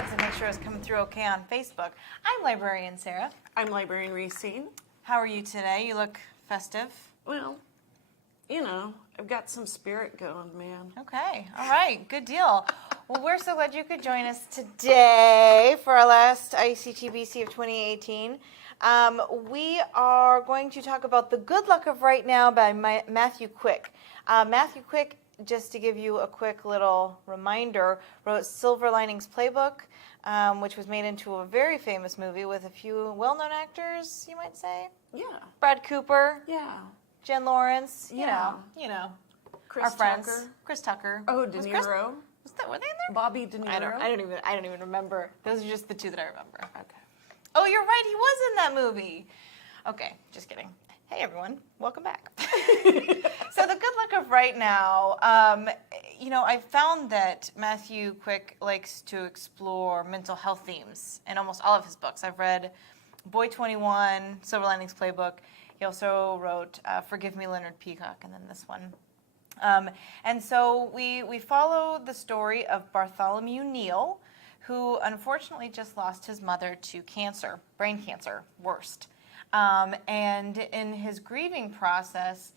out to make sure it's coming through okay on Facebook. I'm Librarian Sarah. I'm Librarian Racine. How are you today? You look festive. Well, you know, I've got some spirit going, man. Okay, all right, good deal. Well, we're so glad you could join us today for our last ICTBC of 2018. We are going to talk about The Good Luck of Right Now by Matthew Quick. Matthew Quick, just to give you a quick little reminder, wrote Silver Linings Playbook, which was made into a very famous movie with a few well-known actors, you might say. Yeah. Brad Cooper. Yeah. Jen Lawrence. Yeah. You know. Chris Our friends. Tucker. Were De they Niro. in there? Bobby De Niro. I don't even remember. Those are just the two that I remember. Okay. Oh, you're right. He was in that movie. Okay, just kidding. Hey, everyone. Welcome back. So The Good Luck of Right Now, I found that Matthew Quick likes to explore mental health themes in almost all of his books. I've read Boy 21, Silver Linings Playbook. He also wrote Forgive Me, Leonard Peacock, and then this one. And so we follow the story of Bartholomew Neal, who unfortunately just lost his mother to cancer, brain cancer, worst. And in his grieving process,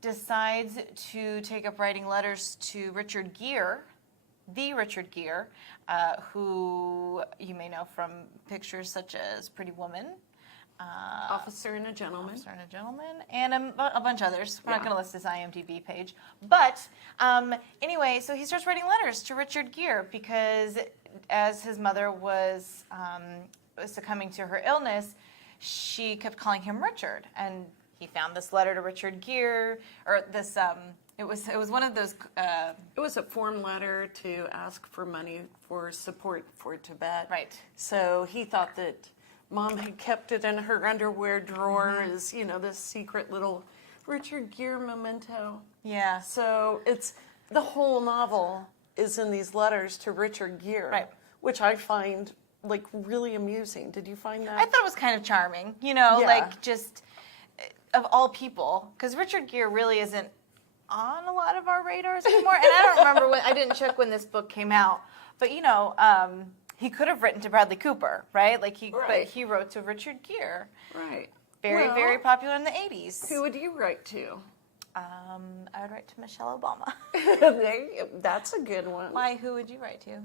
decides to take up writing letters to Richard Gere, who you may know from pictures such as Pretty Woman, Officer and a Gentleman. And a bunch of others. We're not going to list his IMDb page. But anyway, so he starts writing letters to Richard Gere because as his mother was succumbing to her illness, she kept calling him Richard. And he found this letter to Richard Gere, or this, it was one of those... It was a form letter to ask for money for support for Tibet. Right. So he thought that Mom had kept it in her underwear drawer as, this secret little Richard Gere memento. Yeah. So it's, the whole novel is in these letters to Richard Gere. Right. Which I find, really amusing. Did you find that? I thought it was kind of charming, Yeah. just of all people, because Richard Gere really isn't on a lot of our radars anymore. And I don't remember I didn't check when this book came out, but he could have written to Bradley Cooper, right? But he wrote to Richard Gere. Right. Very popular in the 80s. Who would you write to? I would write to Michelle Obama. That's a good one. Why? Who would you write to?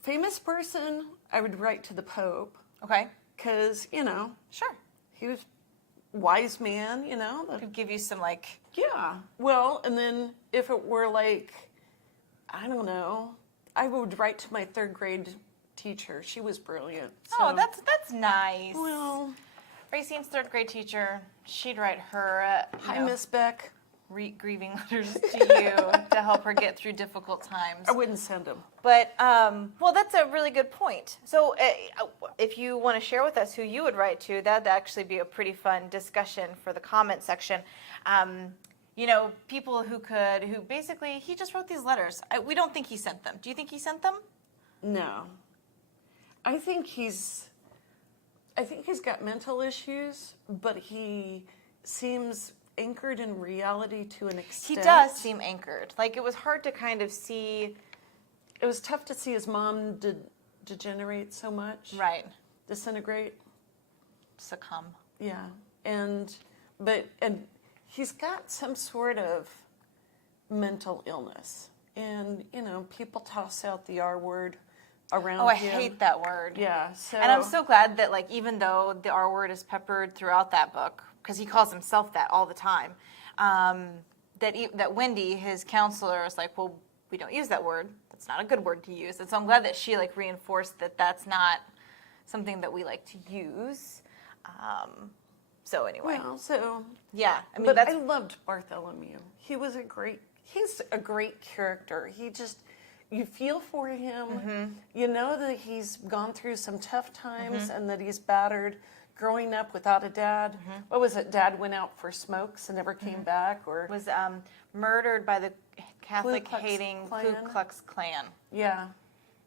Famous person, I would write to the Pope. Okay. Because, Sure. he was a wise man, Could give you some, Yeah. Well, and then if it were I don't know, I would write to my third grade teacher. She was brilliant. So. Oh, that's nice. Well. Racine's third grade teacher, she'd write her, Hi, Miss Beck. grieving letters to you to help her get through difficult times. I wouldn't send them. But, well, that's a really good point. So if you want to share with us who you would write to, that'd actually be a pretty fun discussion for the comment section. People who basically, he just wrote these letters. We don't think he sent them. Do you think he sent them? No. I think he's got mental issues, but he seems anchored in reality to an extent. He does seem anchored. It was hard to kind of see. It was tough to see his mom degenerate so much. Right. Disintegrate. Succumb. Yeah. And he's got some sort of mental illness. And, people toss out the R word around him. Oh, I hate that word. Yeah. So. And I'm so glad that, even though the R word is peppered throughout that book, because he calls himself that all the time, that Wendy, his counselor, is like, well, we don't use that word. That's not a good word to use. And so I'm glad that she reinforced that that's not something that we like to use. So anyway. Well, so. Yeah. I loved Bartholomew. He's a great character. You feel for him. Mm-hmm. You know that he's gone through some tough times and that he's battered growing up without a dad. Mm-hmm. What was it? Dad went out for smokes and never came back, or was murdered by the Catholic-hating Ku Klux Klan. Yeah.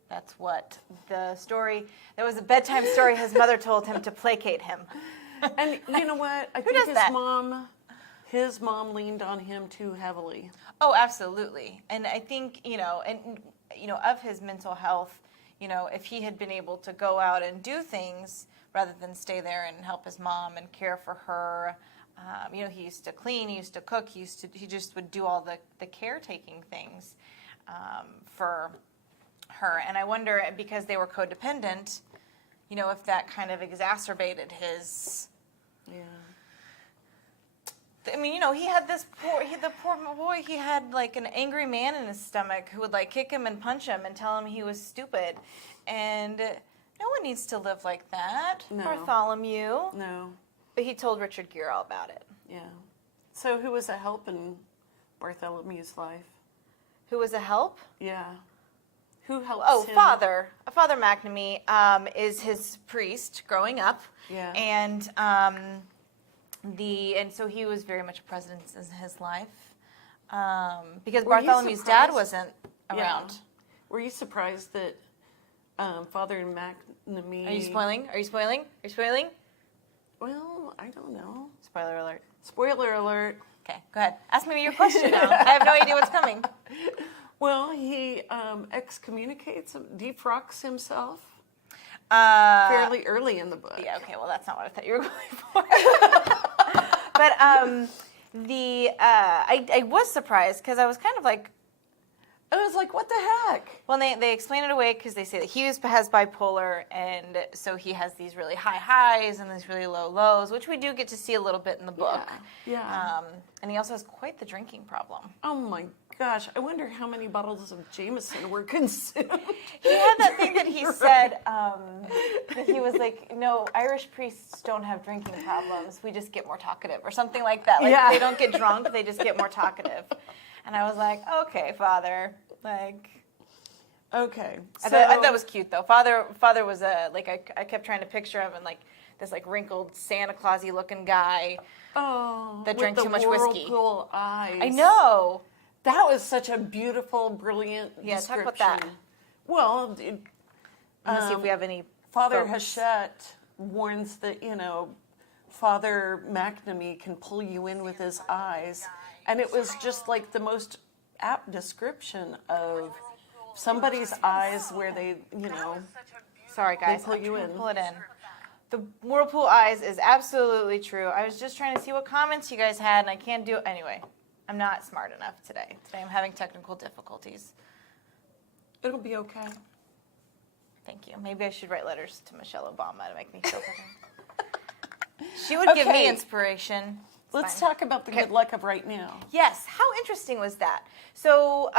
That's what the story. That was a bedtime story his mother told him to placate him. And you know what? I Who think does that? his mom leaned on him too heavily. Oh, absolutely. And I think, of his mental health, if he had been able to go out and do things rather than stay there and help his mom and care for her, he used to clean, he used to cook, he just would do all the caretaking things for her. And I wonder, because they were codependent, if that kind of exacerbated his. Yeah. I mean, he had the poor boy, he had like an angry man in his stomach who would like kick him and punch him and tell him he was stupid. And no one needs to live like that. No. Bartholomew. No. But he told Richard Gere all about it. Yeah. So who was a help in Bartholomew's life? Who was a help? Yeah. Who helps him? Father McNamee is his priest growing up. Yeah. And so he was very much a presence in his life. Because Were you Bartholomew's dad surprised? wasn't Yeah. around. Were you surprised that Father McNamee... Are you spoiling? Well, I don't know. Spoiler alert. Spoiler alert. Okay, go ahead. Ask me your question now. I have no idea what's coming. Well, he excommunicates, defrocks himself Fairly. fairly early in the book. Yeah, okay, well, that's not what I thought you were going for. But I was surprised because I was kind of like, I was like, what the heck? well, they explain it away because they say that Hughes has bipolar, and so he has these really high highs and these really low lows, which we do get to see a little bit in the book. Yeah. And he also has quite the drinking problem. Oh my gosh, I wonder how many bottles of Jameson were consumed. He had that thing that he said, that he was like, no, Irish priests don't have drinking problems. We just get more talkative or something like that. Like, Yeah. they don't get drunk, they just get more talkative. And I was like, okay, Father. Like, Okay. I thought that was cute, though. Father was I kept trying to picture him in, like, this, like, wrinkled Santa Claus-y looking guy. Oh, that with drank the too much whiskey. whirlpool eyes. I know. That was such a beautiful, brilliant description. Talk about that. Well, Let me see if we have any Father folks. Hachette warns that, Father McNamee can pull you in with his eyes. And it was just like the most apt description of somebody's eyes where they, Sorry, guys. pull I'm you trying to in. pull it in. The whirlpool eyes is absolutely true. I was just trying to see what comments you guys had, and I can't do it. Anyway, I'm not smart enough today. Today I'm having technical difficulties. it'll be okay. Thank you. Maybe I should write letters to Michelle Obama to make me feel better. She would give me Okay. inspiration. It's Let's fine. talk about the good luck of right now. Yes, how interesting was that? So,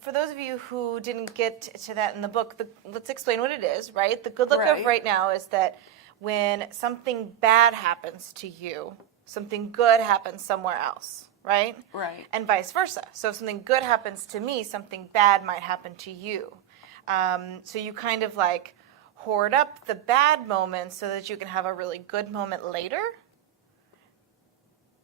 for those of you who didn't get to that in the book, let's explain what it is, right? The good luck of Right. right now is that when something bad happens to you, something good happens somewhere else, right? Right. And vice versa. So if something good happens to me, something bad might happen to you. So you kind of like hoard up the bad moments so that you can have a really good moment later.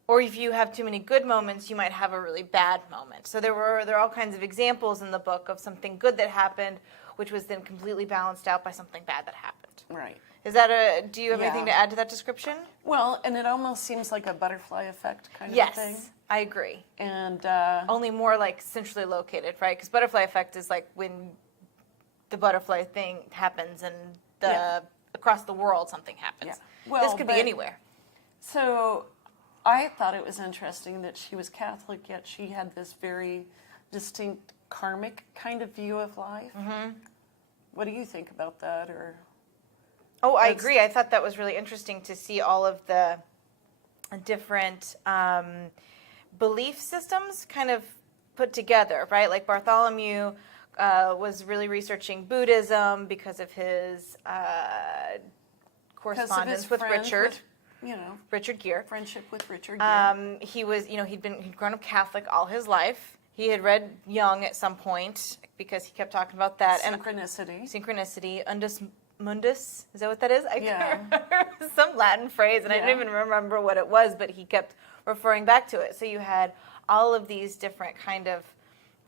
Or if you have too many good moments, you might have a really bad moment. So there are all kinds of examples in the book of something good that happened, which was then completely balanced out by something bad that happened. Right. Do you have anything to add to that description? Well, and it almost seems like a butterfly effect kind of Yes, thing. I agree. And Only more like centrally located, right? Because butterfly effect is like when the butterfly thing happens and across the world something happens. Yeah. Well, this could be but- anywhere. so I thought it was interesting that she was Catholic, yet she had this very distinct karmic kind of view of life. Mm-hmm. What do you think about that? Or Oh, I agree. I thought that was really interesting to see all of the different belief systems kind of put together, right? Like Bartholomew was really researching Buddhism because of his correspondence with friend Richard. Richard Gere. Friendship with Richard Gere. He was, he'd grown up Catholic all his life. He had read Jung at some point because he kept talking about that. Synchronicity. Undus mundus. Is that what that is? I can't remember. Some Latin phrase, and I don't even remember what it was, but he kept referring back to it. So you had all of these different kind of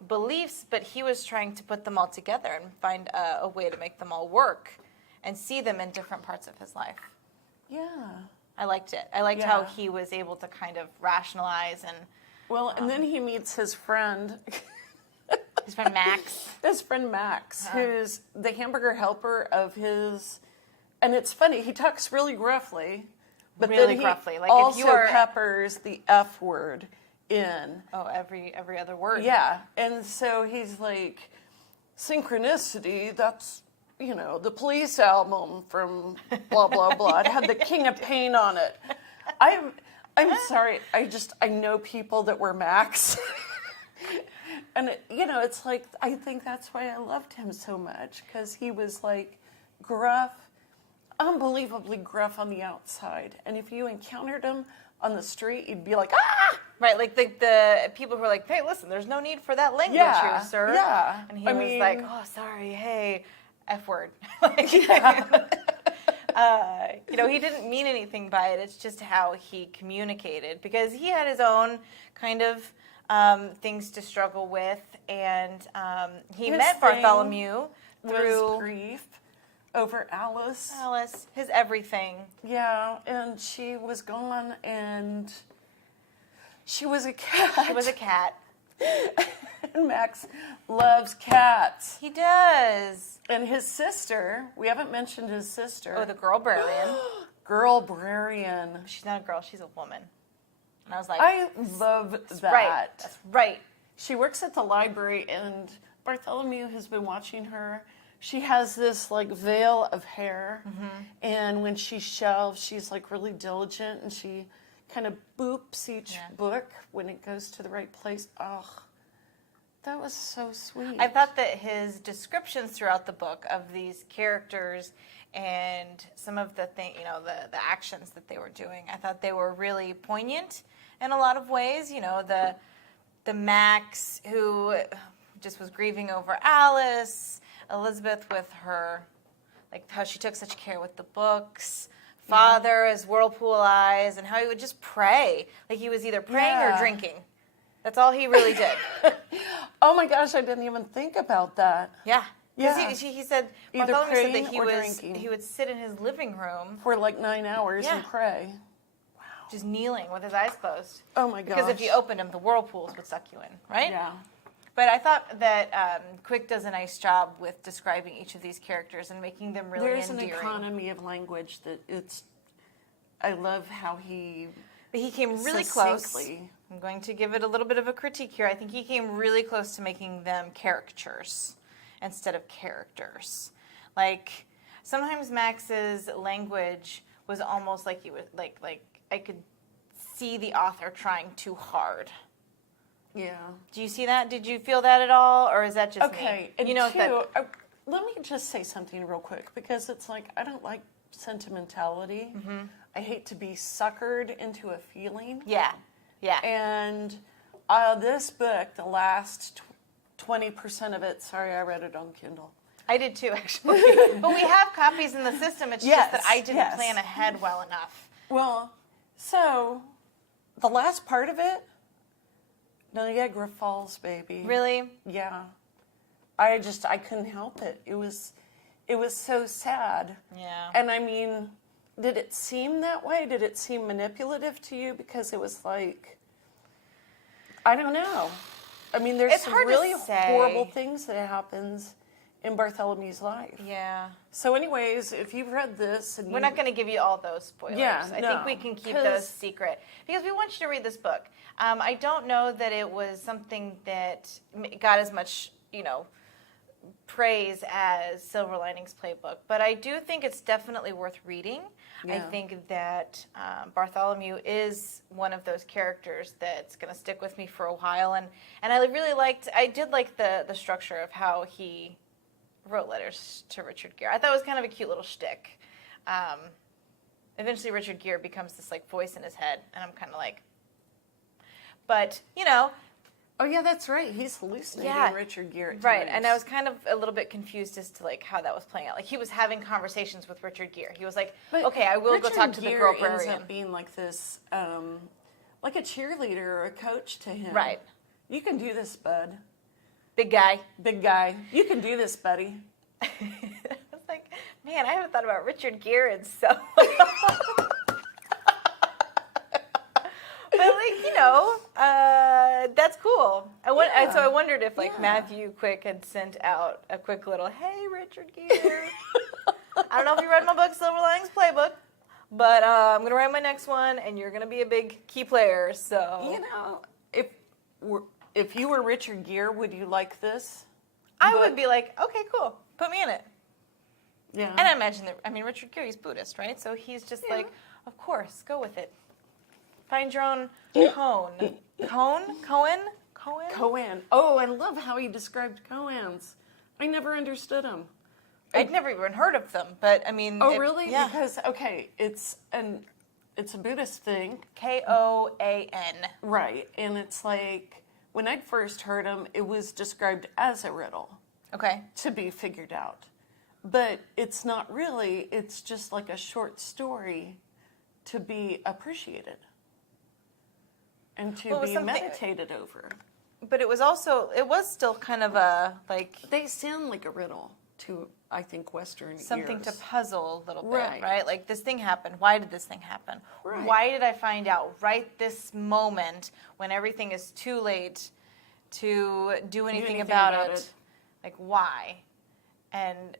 beliefs, but he was trying to put them all together and find a way to make them all work and see them in different parts of his life. Yeah. I liked it. I liked Yeah. how he was able to kind of rationalize and Well, and then he meets his friend, his friend Max. who's the hamburger helper of his. And it's funny, he talks really gruffly, but Really then he gruffly. Like, also if you are- peppers the F word in. Oh, every other word. Yeah, and so he's like, synchronicity, that's, the Police album from blah, blah, blah. It had the King of Pain on it. I'm sorry, I know people that were Max. And, it's like, I think that's why I loved him so much, because he was like gruff, unbelievably gruff on the outside. And if you encountered him on the street, you'd be like, ah! Right, like the people who are like, hey, listen, there's no need for that language Yeah, here, sir. yeah. And he I was mean- like, oh, sorry, hey, F word. He didn't mean anything by it. It's just how he communicated, because he had his own kind of things to struggle with, and he His met thing Bartholomew Was through grief over Alice. Alice, his everything. Yeah, and she was gone, and she was a cat. He was a cat. And Max loves cats. He does. And his sister, we haven't mentioned his sister. Oh, the girl-brarian. Girl Brarian. She's not a girl, she's a woman. And I was like, I love that. right, that's right. She works at the library, and Bartholomew has been watching her. She has this like veil of hair, and when she shelves, she's like really diligent, and she kind of boops each book when it goes to the right place. Oh, that was so sweet. I thought that his descriptions throughout the book of these characters and some of the the actions that they were doing, I thought they were really poignant in a lot of ways. The Max who just was grieving over Alice, Elizabeth with her, like how she took such care with the books, Father as whirlpool eyes, and how he would just pray, like he was either praying or drinking. That's all he really did. Oh my gosh, I didn't even think about that. Yeah. Yeah. Because he said, Either Bartholomew said praying that or drinking. he would sit in his living room For like 9 hours and pray. just kneeling with his eyes closed. Oh my gosh. Because if you opened them, the whirlpools would suck you in, right? Yeah. But I thought that Quick does a nice job with describing each of these characters and making them really There's endearing. an economy of language that I love how he But he came really close. succinctly. I'm going to give it a little bit of a critique here. I think he came really close to making them caricatures instead of characters. Like sometimes Max's language was almost like he was like I could see the author trying too hard. Yeah. Do you see that? Did you feel that at all, or is that just Okay. me? And two, let me just say something real quick, because it's like I don't like sentimentality. I hate to be suckered into a feeling. Yeah. And this book, the last 20% of it, sorry, I read it on Kindle. I did too, actually. But we have copies in the system. It's just that I didn't plan ahead well enough. Well, so the last part of it, Niagara Falls, baby. Really? Yeah. I couldn't help it. It was so sad. Yeah. And I mean, did it seem that way? Did it seem manipulative to you? Because it was like, I don't know. I mean, there's It's some hard to really say. horrible things that happens in Bartholomew's life. Yeah. So anyways, if you've read this and We're not going to give you all those spoilers. Yeah, I no, think we can keep 'cause- those secret because we want you to read this book. I don't know that it was something that got as much, praise as Silver Linings Playbook, but I do think it's definitely worth reading. I Yeah. think that Bartholomew is one of those characters that's going to stick with me for a while, and I did like the structure of how he wrote letters to Richard Gere. I thought it was kind of a cute little shtick. Eventually Richard Gere becomes this like voice in his head, and I'm kind of like, but Oh yeah, that's right. He's hallucinating Richard Gere. at right. times. And I was kind of a little bit confused as to like how that was playing out. Like he was having conversations with Richard Gere. He was like, But okay, I will Richard go talk to the Gere girl ends Brarian. up being like this, like a cheerleader or a coach to him. Right. You can do this, bud. Big guy. Big guy. You can do this, buddy. I was like, man, I haven't thought about Richard Gere in so That's cool. Yeah. So I wondered if Yeah. Matthew Quick had sent out a quick little, hey, Richard Gere. I don't know if you read my book, Silver Linings Playbook, but I'm going to write my next one, and you're going to be a big key player, so. If you were Richard Gere, would you like this? I would be like, okay, cool, put me in it. Yeah. And I imagine Richard Gere, he's Buddhist, right? So he's just like, of course, go with it. Find your own cone. Cohen? Oh, I love how he described koans. I never understood him. I'd never even heard of them, but I mean. Oh, really? Yeah. Because, it's a Buddhist thing. Koan. Right. And it's like, when I'd first heard him, it was described as a riddle. Okay. To be figured out. But it's not really, it's just like a short story to be appreciated and to be meditated over. But it was still kind of They sound like a riddle to, I think, Western something ears. to puzzle a little bit, Right. right? Like, this thing happened. Why did this thing happen? Right. Why did I find out right this moment when everything is too late to do anything about it? Like, why? And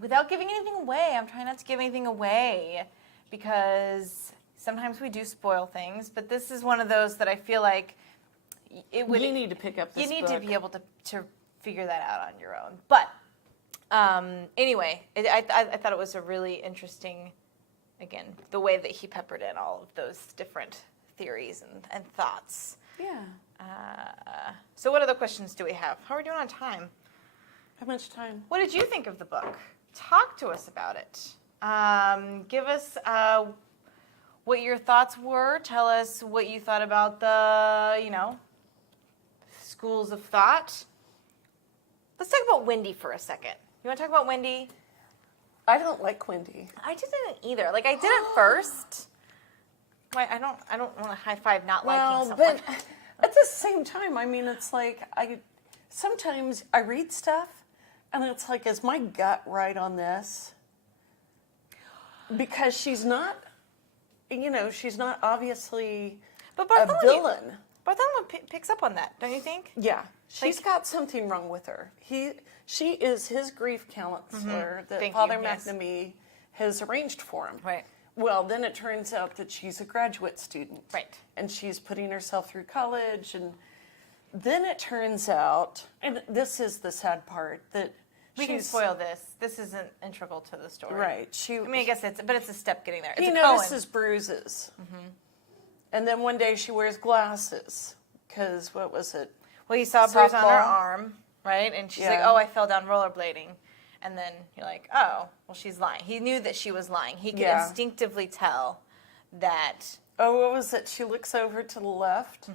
without giving anything away, I'm trying not to give anything away because sometimes we do spoil things, but this is one of those that I feel like it would. You need to pick up this You need book. to be able to figure that out on your own. But anyway, I thought it was a really interesting, again, the way that he peppered in all of those different theories and thoughts. Yeah. So what other questions do we have? How are we doing on time? How much time? What did you think of the book? Talk to us about it. Give us what your thoughts were. Tell us what you thought about the, schools of thought. Let's talk about Wendy for a second. You want to talk about Wendy? I don't like Wendy. I didn't either. Like, I did at first. Why, I don't want to high five not liking someone. But at the same time, I mean, it's like sometimes I read stuff and it's like, is my gut right on this? Because she's not obviously But a villain. Bartholomew picks up on that, don't you think? Yeah, she's got something wrong with her. She is his grief counselor that Thank Father you, yes. McNamee has arranged for him. Right. Well, then it turns out that she's a graduate student. Right. And she's putting herself through college. And then it turns out, and this is the sad part, that We can spoil this. This isn't integral to the story. Right. I guess it's a step getting there. It's He a notices Cohen. bruises. Mm-hmm. And then one day she wears glasses. Because, what was it? Well, you saw a bruise on her Softball. arm, right? And she's like, Yeah. oh, I fell down rollerblading. And then you're like, oh, well, she's lying. He knew that she was lying. He could Yeah. instinctively tell that. Oh, what was it? She looks over to the left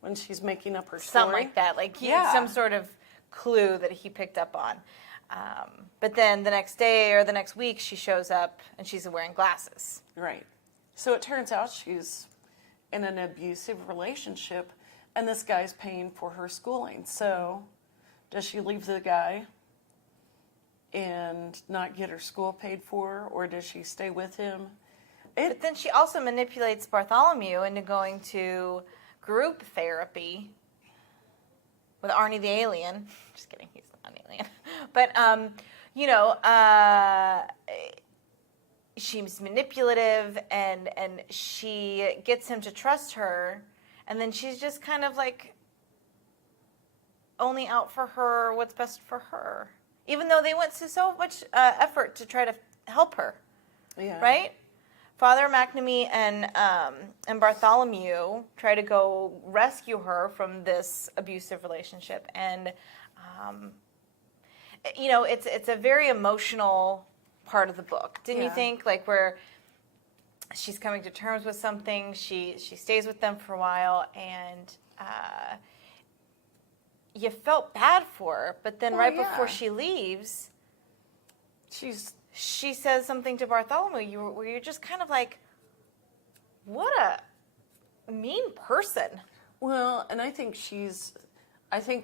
when she's making up her story. Something like that. Like, some sort of clue that he picked up on. But then the next day or the next week, she shows up and she's wearing glasses. Right. So it turns out she's in an abusive relationship, and this guy's paying for her schooling. So does she leave the guy and not get her school paid for, or does she stay with him? But then she also manipulates Bartholomew into going to group therapy with Arnie the alien. Just kidding, he's not an alien. But, she's manipulative and she gets him to trust her. And then she's just kind of like only out for her, what's best for her. Even though they went to so much effort to try to help her. Yeah. Right? Father McNamee and Bartholomew try to go rescue her from this abusive relationship, and it's a very emotional part of the book. Didn't you think? Like, where she's coming to terms with something, she stays with them for a while, and you felt bad for her, but then before she leaves, she says something to Bartholomew where you're just kind of like, what a mean person. Well, and I think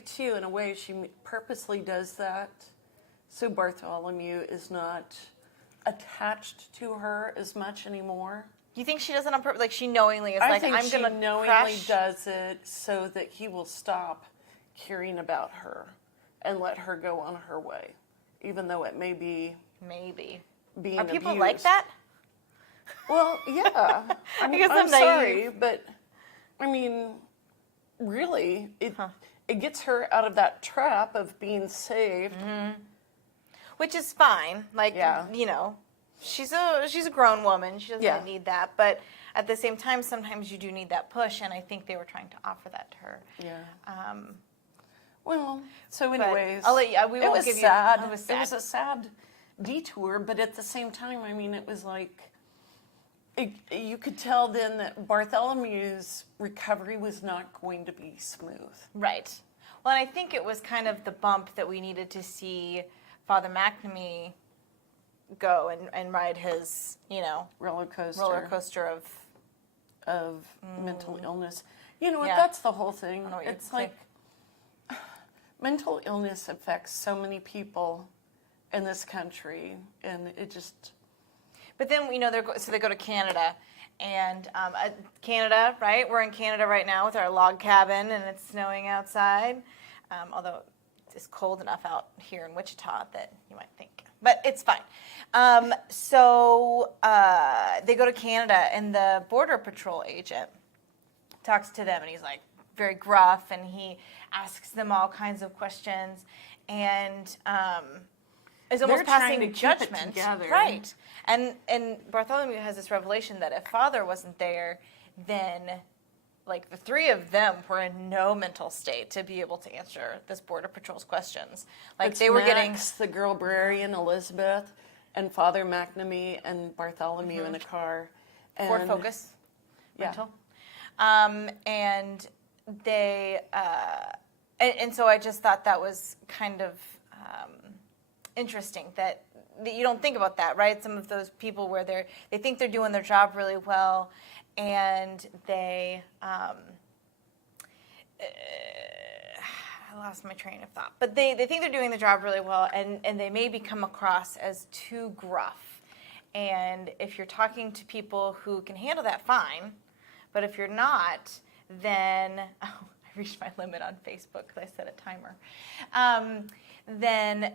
too, in a way, she purposely does that so Bartholomew is not attached to her as much anymore. You think she does it on purpose? Like, she knowingly is I like, think I'm she going to knowingly crash. does it so that he will stop caring about her and let her go on her way, even though it may be Maybe. being Are people abused. like that? Well, yeah. I'm, guess I'm I'm naive. sorry, but I mean, really, it gets her out of that trap of being saved. Which is fine. Like, Yeah. you know, she's a grown woman. She doesn't Yeah. need that. But at the same time, sometimes you do need that push, and I think they were trying to offer that to her. Yeah. Well, so but anyways, I'll let you, we it won't was give you. sad. It was sad. It was a sad detour, but at the same time, I mean, it was like you could tell then that Bartholomew's recovery was not going to be smooth. Right. Well, and I think it was kind of the bump that we needed to see Father McNamee go and ride his, you know, roller coaster of mental illness. You know what? Yeah. That's the whole thing. I know what you're It's like mental illness affects so many people in this country, and it just. But then, you know, they go to Canada, and Canada, right? We're in Canada right now with our log cabin, and it's snowing outside. Although it's cold enough out here in Wichita that you might think, but it's fine. So they go to Canada, and the Border Patrol agent talks to them, and he's like very gruff, and he asks them all kinds of questions, and is almost They're trying passing to keep it judgment, together. right? And Bartholomew has this revelation that if Father wasn't there, then like the three of them were in no mental state to be able to answer this Border Patrol's questions. Like It's they were Max, the girl Brarian, Elizabeth, and Father McNamee and Bartholomew in a car. And Ford Focus Yeah. rental, and they and so I just thought that was kind of interesting that you don't think about that, right? Some of those people where they think they're doing their job really well, and they I lost my train of thought, but they think they're doing the job really well, and they maybe come across as too gruff. And if you're talking to people who can handle that, fine. But if you're not, then I reached my limit on Facebook because I set a timer. Then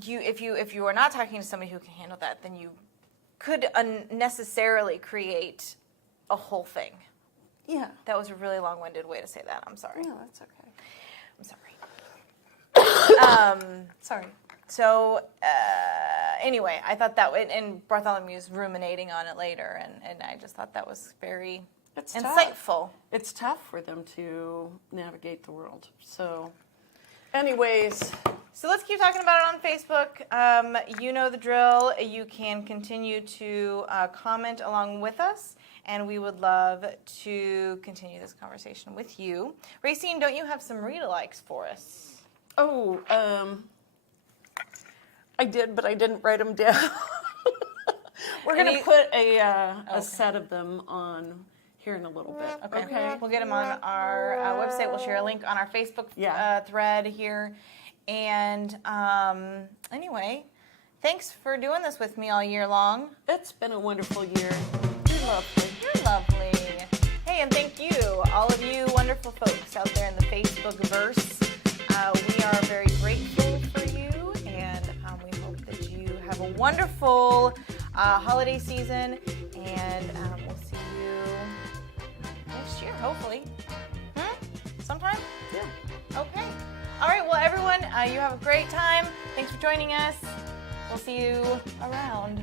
if you are not talking to somebody who can handle that, then you could unnecessarily create a whole thing. Yeah. That was a really long-winded way to say that. I'm sorry. No, that's okay. I'm sorry. Sorry. So anyway, I thought that, and Bartholomew's ruminating on it later, and I just thought that was very It's insightful. tough. It's tough for them to navigate the world. So, anyways, So let's keep talking about it on Facebook. You know the drill. You can continue to comment along with us, and we would love to continue this conversation with you. Racine, don't you have some read-alikes for us? oh, I did, but I didn't write them down. We're going to put a set of them on here in a little bit. Okay. We'll get them on our website. We'll share a link on our Facebook thread here. And anyway, thanks for doing this with me all year long. It's been a wonderful year. You're lovely. You're lovely. Hey, and thank you, all of you wonderful folks out there in the Facebook-verse. We are very grateful for you, and we hope that you have a wonderful holiday season, and we'll see you next year, hopefully. Sometime? Yeah. Okay. All right, well, everyone, you have a great time. Thanks for joining us. We'll see you around.